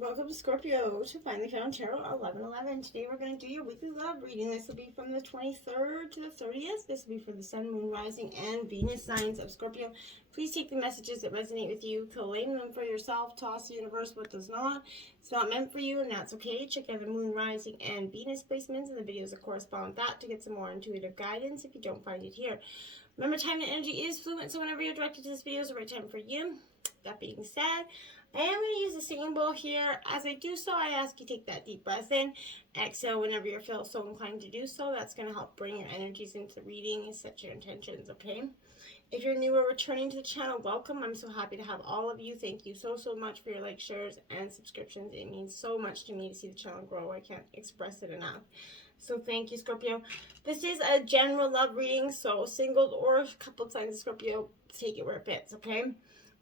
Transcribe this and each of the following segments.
Welcome to Scorpio to Finally Found Tarot 1111. Today we're going to do your weekly love reading. This will be from the 23rd to the 30th. This will be for the Sun, Moon, Rising, and Venus signs of Scorpio. Please take the messages that resonate with you, claim them for yourself, toss the universe what does not. It's not meant for you, and that's okay. Check out the Moon, Rising, and Venus placements and the videos that correspond with that to get some more intuitive guidance if you don't find it here. Remember, time and energy is fluent, so whenever you're directed to this video is the right time for you. That being said, I am going to use the singing bowl here. As I do so, I ask you take that deep breath in. Exhale whenever you feel so inclined to do so. That's going to help bring your energies into the reading and set your intentions, okay? If you're new or returning to the channel, welcome. I'm so happy to have all of you. Thank you so much for your likes, shares, and subscriptions. It means so much to me to see the channel grow. I can't express it enough. So thank you, Scorpio. This is a general love reading, so single or coupled signs of Scorpio, take it where it fits, okay?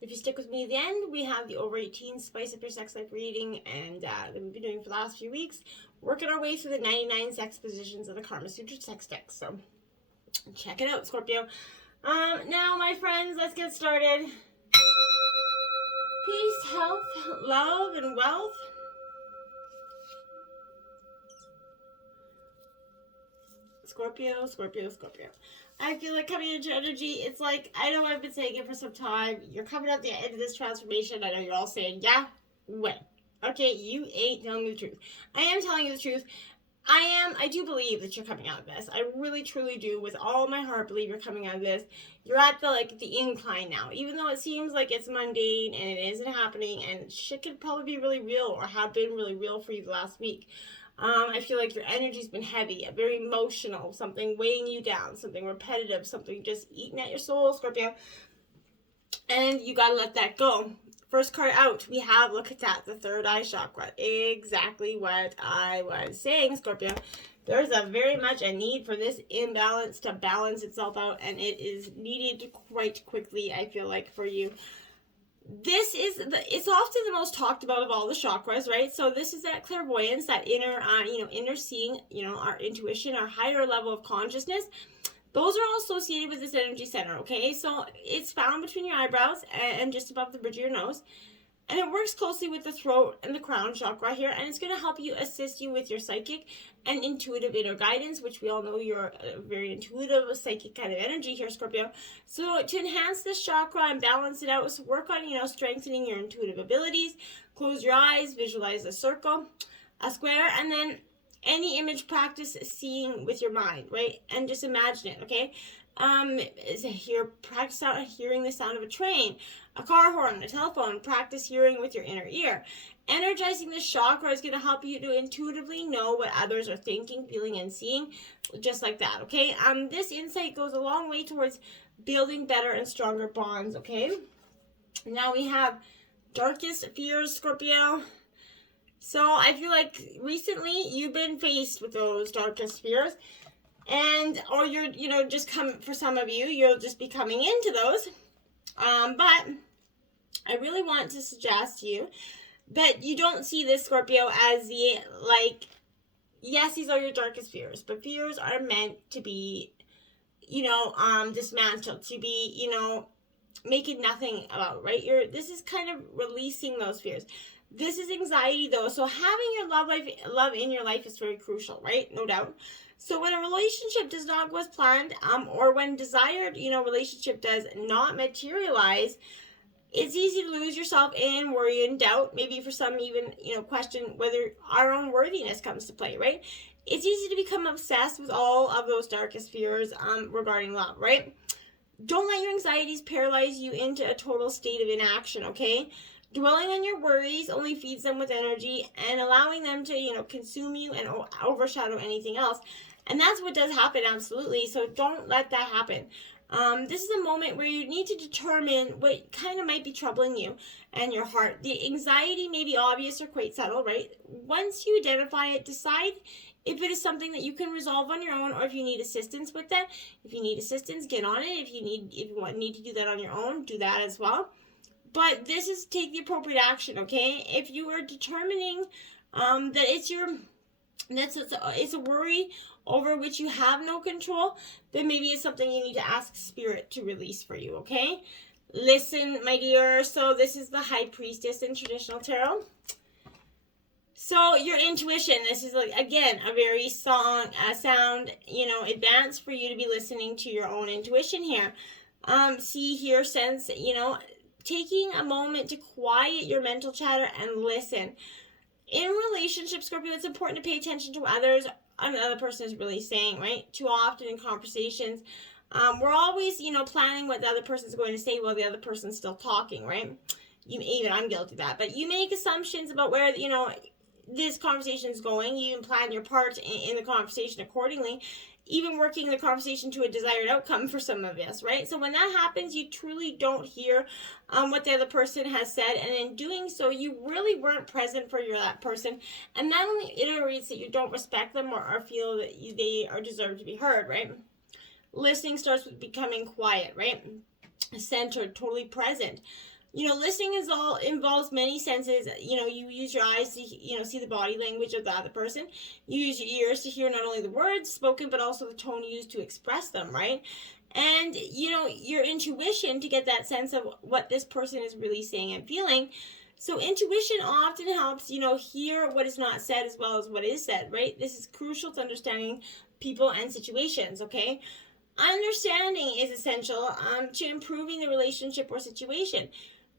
If you stick with me to the end, we have the over 18 Spice Up Your Sex Life reading, and that we've been doing for the last few weeks, working our way through the 99 sex positions of the Karma Sutra text deck. So check it out, Scorpio. Now, my friends, let's get started. Peace, health, love, and wealth. Scorpio, Scorpio, Scorpio. I feel like coming into energy, it's like, I know I've been saying it for some time. You're coming at the end of this transformation. I know you're all saying, yeah, when? Okay, you ain't telling me the truth. I am telling you the truth. I do believe that you're coming out of this. I really, truly do. With all my heart, believe you're coming out of this. You're at the incline now. Even though it seems like it's mundane and it isn't happening, and shit could probably be really real or have been really real for you the last week. I feel like your energy's been heavy, very emotional, something weighing you down, something repetitive, something just eating at your soul, Scorpio. And you gotta let that go. First card out, we have, look at that, the third eye chakra. Exactly what I was saying, Scorpio. There's very much a need for this imbalance to balance itself out, and it is needed quite quickly, I feel like, for you. This is, it's often the most talked about of all the chakras, right? So this is that clairvoyance, that inner, inner seeing, our intuition, our higher level of consciousness. Those are all associated with this energy center, okay? So it's found between your eyebrows and just above the bridge of your nose. And it works closely with the throat and the crown chakra here, and it's going to help you, assist you with your psychic and intuitive inner guidance, which we all know you're a very intuitive, psychic kind of energy here, Scorpio. So to enhance this chakra and balance it out, so work on, strengthening your intuitive abilities. Close your eyes, visualize a circle, a square, and then any image, practice seeing with your mind, right? And just imagine it, okay? Practice out hearing the sound of a train, a car horn, a telephone. Practice hearing with your inner ear. Energizing this chakra is going to help you to intuitively know what others are thinking, feeling, and seeing, just like that, okay? This insight goes a long way towards building better and stronger bonds, okay? Now we have darkest fears, Scorpio. So I feel like recently you've been faced with those darkest fears. Or you're, just for some of you, you'll just be coming into those. But I really want to suggest to you that you don't see this, Scorpio, as yes, these are your darkest fears, but fears are meant to be, dismantled, to be, making nothing about, right? This is kind of releasing those fears. This is anxiety, though. So having your love in your life is very crucial, right? No doubt. So when a relationship does not go as planned, or when desired, relationship does not materialize, it's easy to lose yourself in worry and doubt. Maybe for some even, question whether our own worthiness comes to play, right? It's easy to become obsessed with all of those darkest fears regarding love, right? Don't let your anxieties paralyze you into a total state of inaction, okay? Dwelling on your worries only feeds them with energy, and allowing them to, consume you and overshadow anything else. And that's what does happen, absolutely. So don't let that happen. This is a moment where you need to determine what kind of might be troubling you and your heart. The anxiety may be obvious or quite subtle, right? Once you identify it, decide if it is something that you can resolve on your own, or if you need assistance with that. If you need assistance, get on it. If you need to do that on your own, do that as well. But this is take the appropriate action, okay? If you are determining that it's a worry over which you have no control, then maybe it's something you need to ask Spirit to release for you, okay? Listen, my dear, so this is the High Priestess in traditional tarot. So your intuition, this is like, again, a very sound, advance for you to be listening to your own intuition here. See, hear, sense, taking a moment to quiet your mental chatter and listen. In relationships, Scorpio, it's important to pay attention to what another person is really saying, right? Too often in conversations, we're always, planning what the other person's going to say while the other person's still talking, right? Even I'm guilty of that. But you make assumptions about where, this conversation is going. You even plan your part in the conversation accordingly, even working the conversation to a desired outcome for some of us, right? So when that happens, you truly don't hear what the other person has said, and in doing so, you really weren't present for that person, and not only iterates that you don't respect them or feel that they are deserved to be heard, right? Listening starts with becoming quiet, right? Centered, totally present. Listening involves many senses. You use your eyes to, see the body language of the other person. You use your ears to hear not only the words spoken, but also the tone used to express them, right? And, your intuition to get that sense of what this person is really saying and feeling. So intuition often helps, hear what is not said as well as what is said, right? This is crucial to understanding people and situations, okay? Understanding is essential to improving the relationship or situation.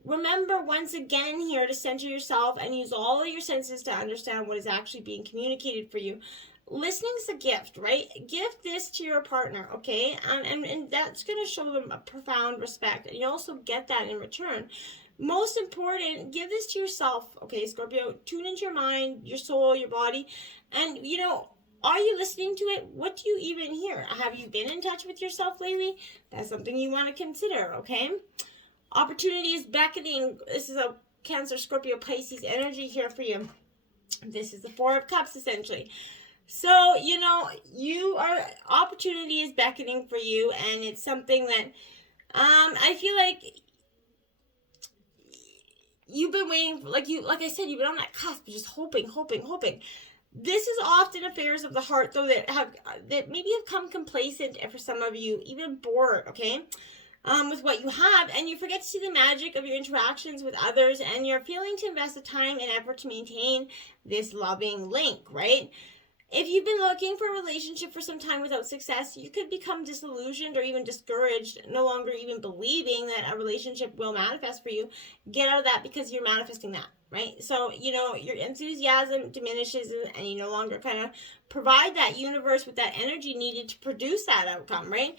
Remember, once again, here to center yourself and use all of your senses to understand what is actually being communicated for you. Listening is a gift, right? Gift this to your partner, okay? And that's going to show them a profound respect. And you also get that in return. Most important, give this to yourself, okay, Scorpio? Tune into your mind, your soul, your body. And, are you listening to it? What do you even hear? Have you been in touch with yourself lately? That's something you want to consider, okay? Opportunity is beckoning. This is a Cancer, Scorpio, Pisces energy here for you. This is the Four of Cups, essentially. So, opportunity is beckoning for you, and it's something that I feel like you've been waiting for, like I said, you've been on that cusp, just hoping. This is often affairs of the heart, though, that maybe have come complacent, and for some of you, even bored, okay? With what you have, and you forget to see the magic of your interactions with others, and you're failing to invest the time and effort to maintain this loving link, right? If you've been looking for a relationship for some time without success, you could become disillusioned or even discouraged, no longer even believing that a relationship will manifest for you. Get out of that, because you're manifesting that, right? So, your enthusiasm diminishes, and you no longer kind of provide that universe with that energy needed to produce that outcome, right?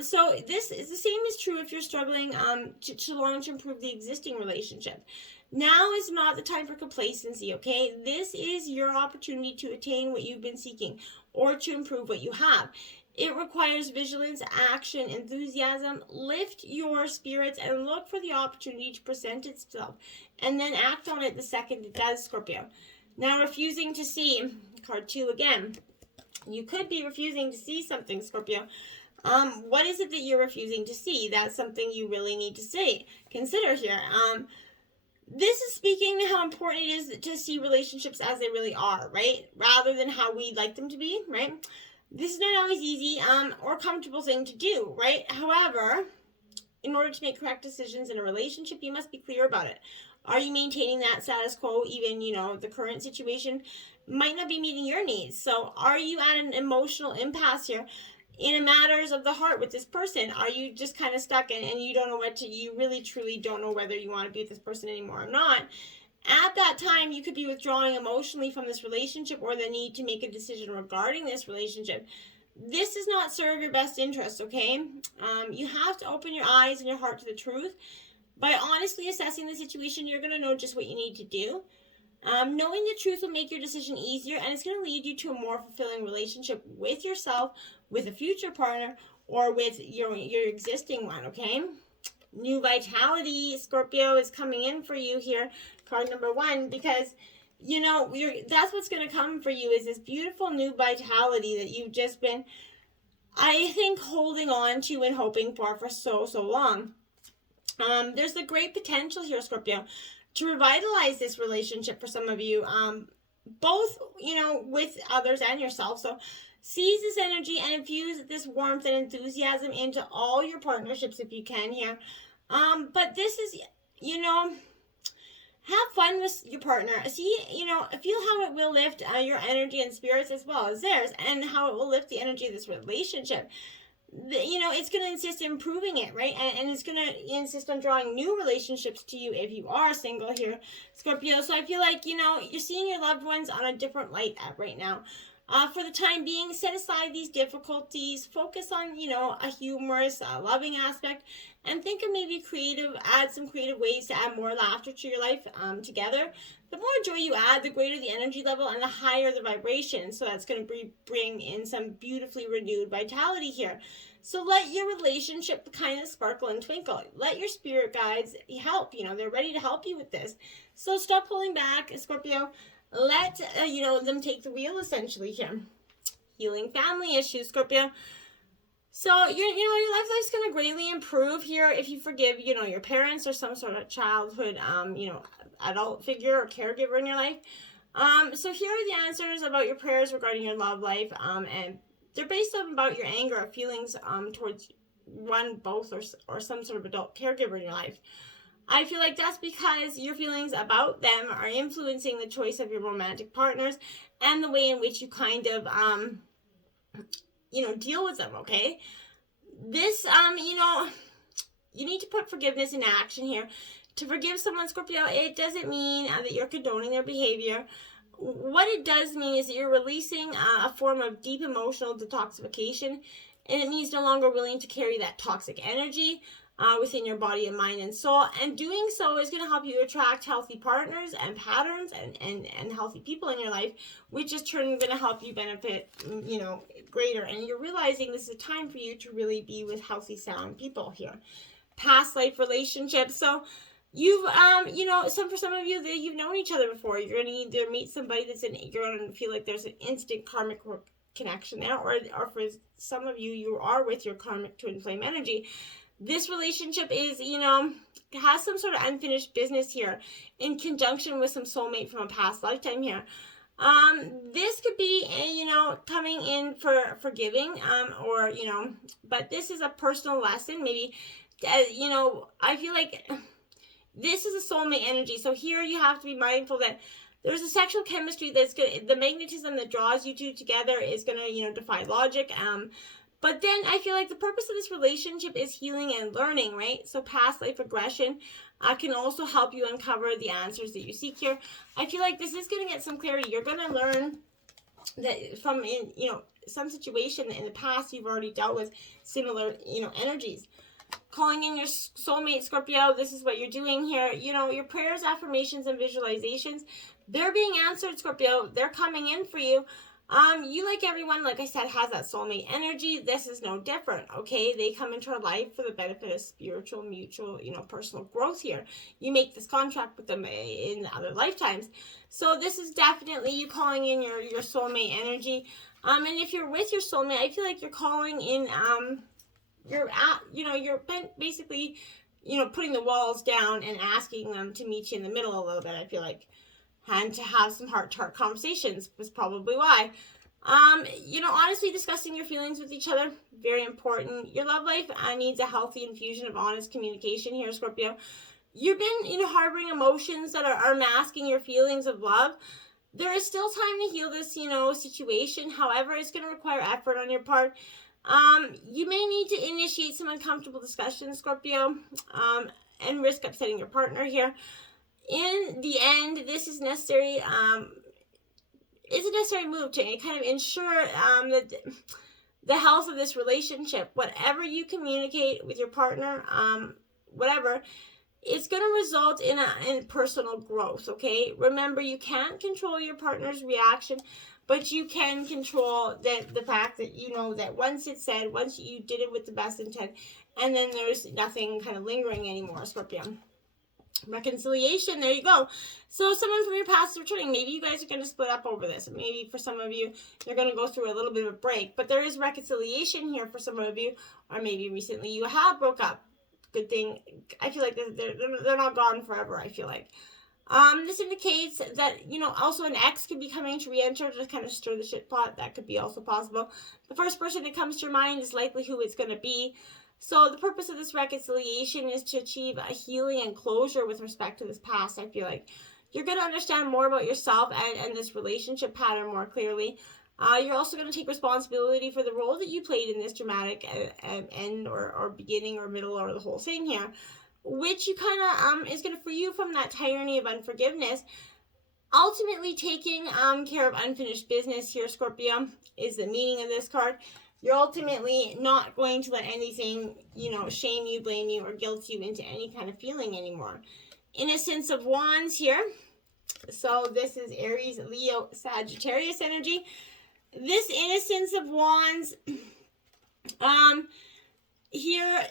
So this is the same is true if you're struggling to long to improve the existing relationship. Now is not the time for complacency, okay? This is your opportunity to attain what you've been seeking or to improve what you have. It requires vigilance, action, enthusiasm. Lift your spirits and look for the opportunity to present itself, and then act on it the second it does, Scorpio. Now, refusing to see, card 2 again. You could be refusing to see something, Scorpio. What is it that you're refusing to see? That's something you really need to consider here. This is speaking to how important it is to see relationships as they really are, right? Rather than how we'd like them to be, right? This is not always easy or comfortable thing to do, right? However, in order to make correct decisions in a relationship, you must be clear about it. Are you maintaining that status quo? Even, the current situation might not be meeting your needs. So are you at an emotional impasse here? In matters of the heart with this person, are you just kind of stuck and you don't know you really truly don't know whether you want to be with this person anymore or not? At that time, you could be withdrawing emotionally from this relationship or the need to make a decision regarding this relationship. This does not serve your best interest, okay? You have to open your eyes and your heart to the truth. By honestly assessing the situation, you're going to know just what you need to do. Knowing the truth will make your decision easier, and it's going to lead you to a more fulfilling relationship with yourself, with a future partner, or with your existing one, okay? New vitality, Scorpio, is coming in for you here, card number 1, because, that's what's going to come for you, is this beautiful new vitality that you've just been, I think, holding on to and hoping for so long. There's a great potential here, Scorpio, to revitalize this relationship for some of you, both, with others and yourself. So seize this energy and infuse this warmth and enthusiasm into all your partnerships if you can here. But this is, have fun notice your partner. See, feel how it will lift your energy and spirits as well as theirs, and how it will lift the energy of this relationship. It's going to insist on improving it, right? And it's going to insist on drawing new relationships to you if you are single here, Scorpio. So I feel like, you're seeing your loved ones on a different light right now. For the time being, set aside these difficulties, focus on, a humorous, loving aspect, and think of maybe add some creative ways to add more laughter to your life together. The more joy you add, the greater the energy level and the higher the vibration. So that's going to bring in some beautifully renewed vitality here. So let your relationship kind of sparkle and twinkle. Let your spirit guides help. They're ready to help you with this. So stop pulling back, Scorpio. Let them take the wheel essentially here. Healing family issues, Scorpio. So your life life's going to greatly improve here if you forgive your parents or some sort of childhood adult figure or caregiver in your life. So here are the answers about your prayers regarding your love life, and they're based on about your anger or feelings towards one, both, or some sort of adult caregiver in your life. I feel like that's because your feelings about them are influencing the choice of your romantic partners and the way in which you kind of, deal with them, okay? This, you need to put forgiveness in action here. To forgive someone, Scorpio, it doesn't mean that you're condoning their behavior. What it does mean is that you're releasing a form of deep emotional detoxification, and it means no longer willing to carry that toxic energy within your body and mind and soul. And doing so is going to help you attract healthy partners and patterns and healthy people in your life, which is going to help you benefit, greater. And you're realizing this is a time for you to really be with healthy, sound people here. Past life relationships. So you've, for some of you, that you've known each other before. You're going to either meet somebody you're going to feel like there's an instant karmic connection there, or for some of you, you are with your karmic twin flame energy. This relationship is, has some sort of unfinished business here in conjunction with some soulmate from a past lifetime here. This could be, coming in for forgiving, but this is a personal lesson. Maybe, I feel like this is a soulmate energy. So here you have to be mindful that there's a sexual chemistry that's good. The magnetism that draws you two together is going to, defy logic. But then I feel like the purpose of this relationship is healing and learning, right? So past life regression can also help you uncover the answers that you seek here. I feel like this is going to get some clarity. You're going to learn that from, some situation in the past you've already dealt with similar, energies. Calling in your soulmate, Scorpio, this is what you're doing here. Your prayers, affirmations, and visualizations, they're being answered, Scorpio. They're coming in for you. You, like everyone, like I said, has that soulmate energy. This is no different, okay? They come into our life for the benefit of spiritual, mutual, personal growth here. You make this contract with them in other lifetimes. So this is definitely you calling in your soulmate energy. And if you're with your soulmate, I feel like you're calling in, you're basically, putting the walls down and asking them to meet you in the middle a little bit, I feel like. And to have some heart-to-heart conversations was probably why. Honestly discussing your feelings with each other, very important. Your love life needs a healthy infusion of honest communication here, Scorpio. You've been, harboring emotions that are masking your feelings of love. There is still time to heal this, situation. However, it's going to require effort on your part. You may need to initiate some uncomfortable discussions, Scorpio, and risk upsetting your partner here. In the end, this is necessary. It's a necessary move to kind of ensure that the health of this relationship. Whatever you communicate with your partner, whatever, it's going to result in personal growth. Okay, remember, you can't control your partner's reaction, but you can control the fact that that once it's said, once you did it with the best intent, and then there's nothing kind of lingering anymore, Scorpio. Reconciliation, there you go. So someone from your past is returning. Maybe you guys are going to split up over this. Maybe for some of you, you're going to go through a little bit of a break. But there is reconciliation here for some of you. Or maybe recently you have broke up. Good thing. I feel like they're not gone forever, I feel like. This indicates that, also an ex could be coming to re-enter to kind of stir the shit pot. That could be also possible. The first person that comes to your mind is likely who it's going to be. So the purpose of this reconciliation is to achieve a healing and closure with respect to this past. I feel like You're going to understand more about yourself and this relationship pattern more clearly. You're also going to take responsibility for the role that you played in this dramatic end or beginning or middle or the whole thing here, which you kind of is going to free you from that tyranny of unforgiveness. Ultimately, taking care of unfinished business here, Scorpio, is the meaning of this card. You're ultimately not going to let anything, shame you, blame you, or guilt you into any kind of feeling anymore. Innocence of Wands here. So this is Aries, Leo, Sagittarius energy. This Innocence of Wands, here,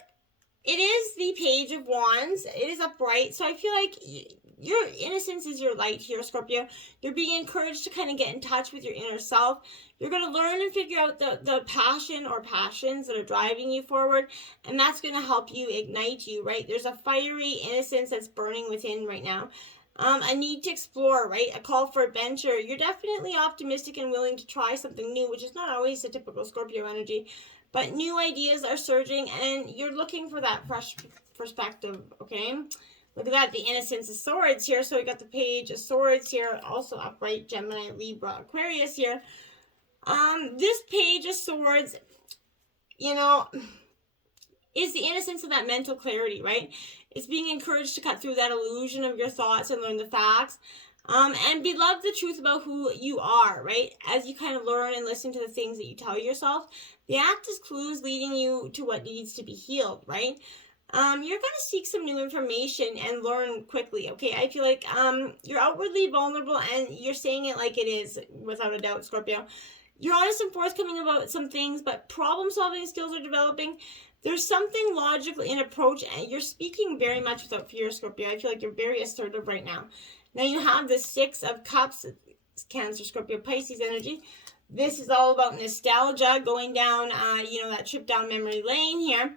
it is the Page of Wands. It is upright. So I feel like your innocence is your light here, Scorpio. You're being encouraged to kind of get in touch with your inner self. You're going to learn and figure out the passion or passions that are driving you forward, and that's going to help you, ignite you, right? There's a fiery innocence that's burning within right now. A need to explore, right? A call for adventure. You're definitely optimistic and willing to try something new, which is not always the typical Scorpio energy, but new ideas are surging, and you're looking for that fresh perspective, okay? Look at that, the Innocence of Swords here. So we got the Page of Swords here, also upright, Gemini, Libra, Aquarius here. This Page of Swords, is the innocence of that mental clarity, right? It's being encouraged to cut through that illusion of your thoughts and learn the facts. And beloved the truth about who you are, right? As you kind of learn and listen to the things that you tell yourself, the act is clues leading you to what needs to be healed, right? You're going to seek some new information and learn quickly, okay? I feel like you're outwardly vulnerable and you're saying it like it is, without a doubt, Scorpio. You're honest and forthcoming about some things, but problem-solving skills are developing. There's something logical in approach, and you're speaking very much without fear, Scorpio. I feel like you're very assertive right now. Now you have the Six of Cups, Cancer, Scorpio, Pisces energy. This is all about nostalgia, going down, that trip down memory lane here.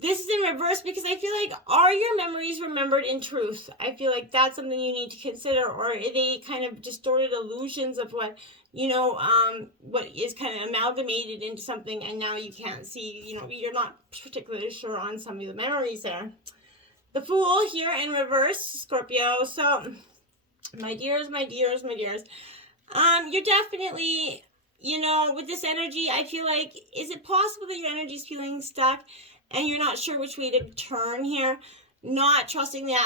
This is in reverse because I feel like, are your memories remembered in truth? I feel like that's something you need to consider, or are they kind of distorted illusions of what, what is kind of amalgamated into something, and now you can't see, you're not particularly sure on some of the memories there. The Fool here in reverse, Scorpio. So, my dears, you're definitely, with this energy, I feel like, is it possible that your energy is feeling stuck and you're not sure which way to turn here? Not trusting the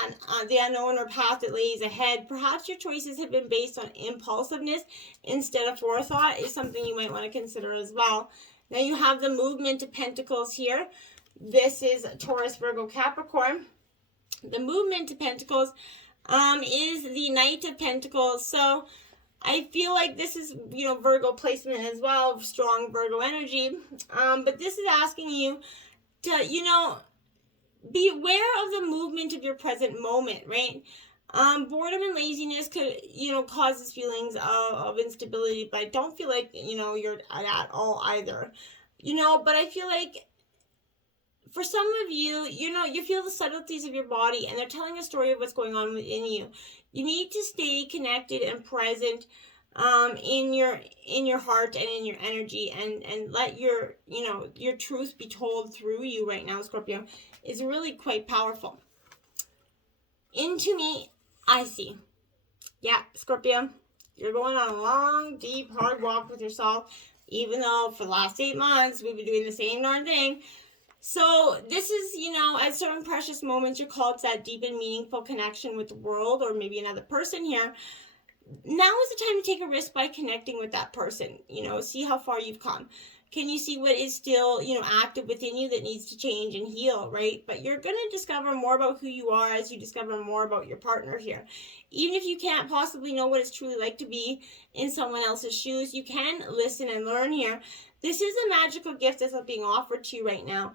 unknown or path that lays ahead. Perhaps your choices have been based on impulsiveness instead of forethought is something you might want to consider as well. Now you have the Movement of Pentacles here. This is Taurus, Virgo, Capricorn. The Movement of Pentacles is the Knight of Pentacles. So I feel like this is, Virgo placement as well, strong Virgo energy. But this is asking you to, be aware of the movement of your present moment, right? Boredom and laziness could, causes feelings of instability, but I don't feel like, you're at all either. But I feel like for some of you, you feel the subtleties of your body, and they're telling a story of what's going on within you. You need to stay connected and present in your heart and in your energy, and let your truth be told through you right now, Scorpio, is really quite powerful. Into me, I see. Yeah, Scorpio, you're going on a long, deep, hard walk with yourself, even though for the last 8 months we've been doing the same darn thing. So this is, at certain precious moments, you're called to that deep and meaningful connection with the world, or maybe another person here. Now is the time to take a risk by connecting with that person. See how far you've come. Can you see what is still, active within you that needs to change and heal, right? But you're going to discover more about who you are as you discover more about your partner here. Even if you can't possibly know what it's truly like to be in someone else's shoes, you can listen and learn here. This is a magical gift that's being offered to you right now.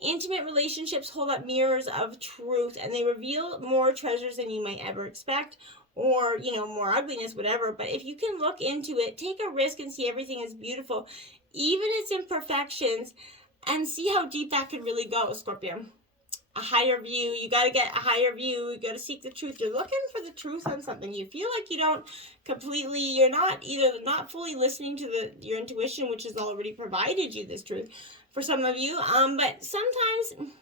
Intimate relationships hold up mirrors of truth, and they reveal more treasures than you might ever expect, or, more ugliness, whatever. But if you can look into it, take a risk and see everything as beautiful, even its imperfections, and see how deep that could really go, Scorpio. A higher view. You got to get a higher view. You got to seek the truth. You're looking for the truth on something. You feel like you don't completely, you're not fully listening to your intuition, which has already provided you this truth for some of you. But sometimes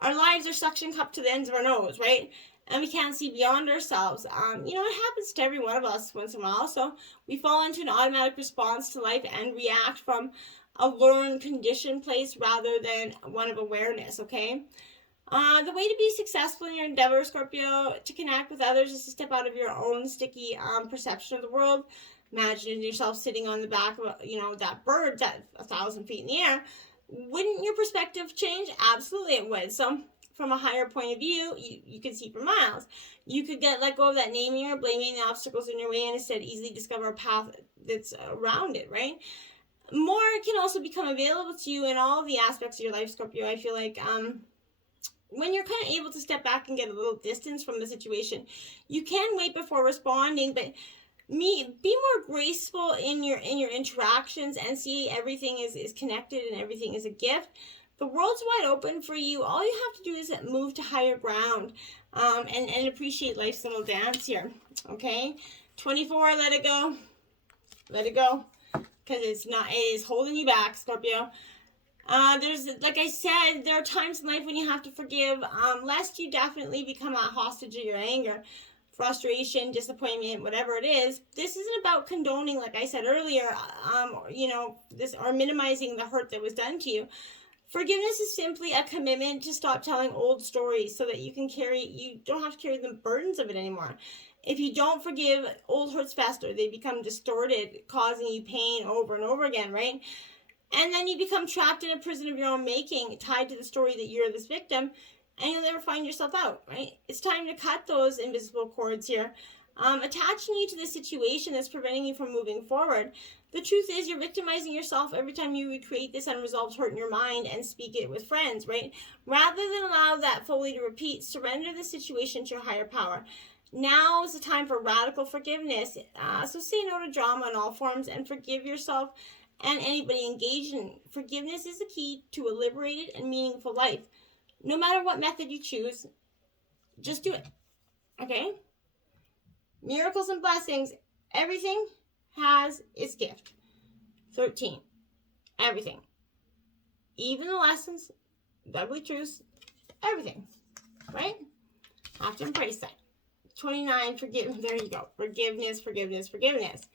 our lives are suction cupped to the ends of our nose, right? and we can't see beyond ourselves. You know, it happens to every one of us once in a while. So we fall into an automatic response to life and react from a learned conditioned place rather than one of awareness, okay? The way to be successful in your endeavor, Scorpio, to connect with others is to step out of your own sticky perception of the world. Imagine yourself sitting on the back of, that bird that's 1,000 feet in the air. Wouldn't your perspective change? Absolutely it would. So from a higher point of view, you can see for miles. You could let go of that naming or blaming the obstacles in your way and instead easily discover a path that's around it, right? More can also become available to you in all the aspects of your life, Scorpio. I feel like when you're kind of able to step back and get a little distance from the situation, you can wait before responding, but be more graceful in your interactions and see everything is connected and everything is a gift. The world's wide open for you. All you have to do is move to higher ground and appreciate life's little dance here, okay? 24, let it go. Let it go, because it is holding you back, Scorpio. There's, like I said, there are times in life when you have to forgive, lest you definitely become a hostage of your anger, frustration, disappointment, whatever it is. This isn't about condoning, like I said earlier, or minimizing the hurt that was done to you. Forgiveness is simply a commitment to stop telling old stories so that you don't have to carry the burdens of it anymore. If you don't forgive, old hurts fester. They become distorted, causing you pain over and over again, right? And then you become trapped in a prison of your own making, tied to the story that you're this victim, and you'll never find yourself out, right? It's time to cut those invisible cords here, attaching you to the situation that's preventing you from moving forward. The truth is, you're victimizing yourself every time you recreate this unresolved hurt in your mind and speak it with friends, right? Rather than allow that fully to repeat, surrender the situation to your higher power. Now is the time for radical forgiveness. So say no to drama in all forms and forgive yourself and anybody engaged in. Forgiveness is the key to a liberated and meaningful life. No matter what method you choose, just do it, okay? Miracles and blessings, everything has its gift. 13, everything. Even the lessons, the ugly truths, everything, right? Have to embrace that. 29, there you go. Forgiveness, forgiveness, forgiveness.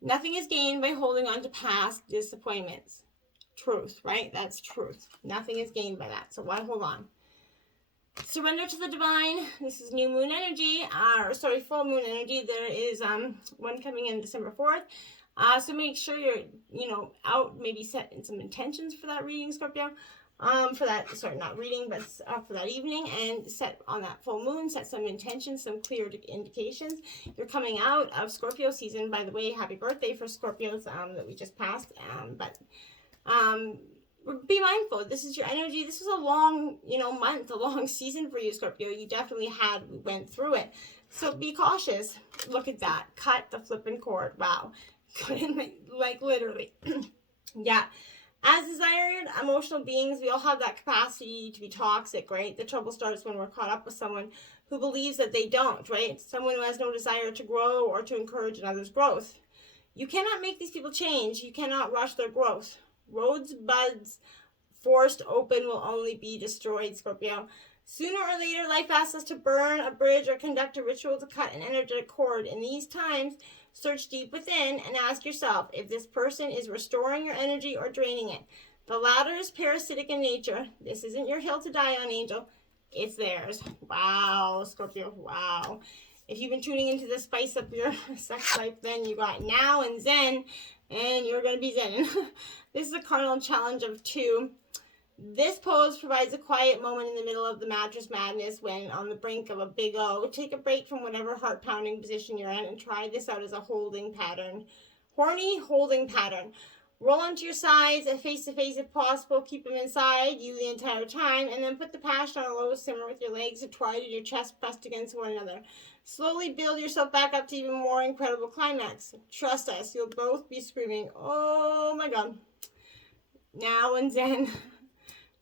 Nothing is gained by holding on to past disappointments. Truth, right? That's truth. Nothing is gained by that. So why hold on? Surrender to the divine. This is new moon energy. Full moon energy. There is one coming in December 4th. So make sure you're, out, maybe setting some intentions for that reading, Scorpio. For that evening, and set on that full moon, set some intentions, some clear indications. You're coming out of Scorpio season, by the way. Happy birthday for Scorpios that we just passed. Be mindful. This is your energy. This was a long, month, a long season for you, Scorpio. You definitely went through it. So be cautious. Look at that. Cut the flipping cord. Wow. Like literally. Yeah. As desired, emotional beings, we all have that capacity to be toxic, right? The trouble starts when we're caught up with someone who believes that they don't, right? Someone who has no desire to grow or to encourage another's growth. You cannot make these people change. You cannot rush their growth. Rosebuds forced open will only be destroyed, Scorpio. Sooner or later, life asks us to burn a bridge or conduct a ritual to cut an energetic cord. In these times, search deep within and ask yourself if this person is restoring your energy or draining it. The latter is parasitic in nature. This isn't your hill to die on, angel. It's theirs. Wow, Scorpio, wow. If you've been tuning into the spice up your sex life, then you got now and zen, and you're going to be zen. This is a cardinal challenge of 2. This pose provides a quiet moment in the middle of the mattress madness when on the brink of a big O. Take a break from whatever heart-pounding position you're in and try this out as a holding pattern. Horny holding pattern. Roll onto your sides and face-to-face if possible. Keep them inside you the entire time, and then put the passion on a low simmer with your legs intertwined and your chest pressed against one another. Slowly build yourself back up to even more incredible climax. Trust us, you'll both be screaming, oh my God. Now and zen.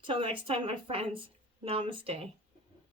Till next time, my friends. Namaste.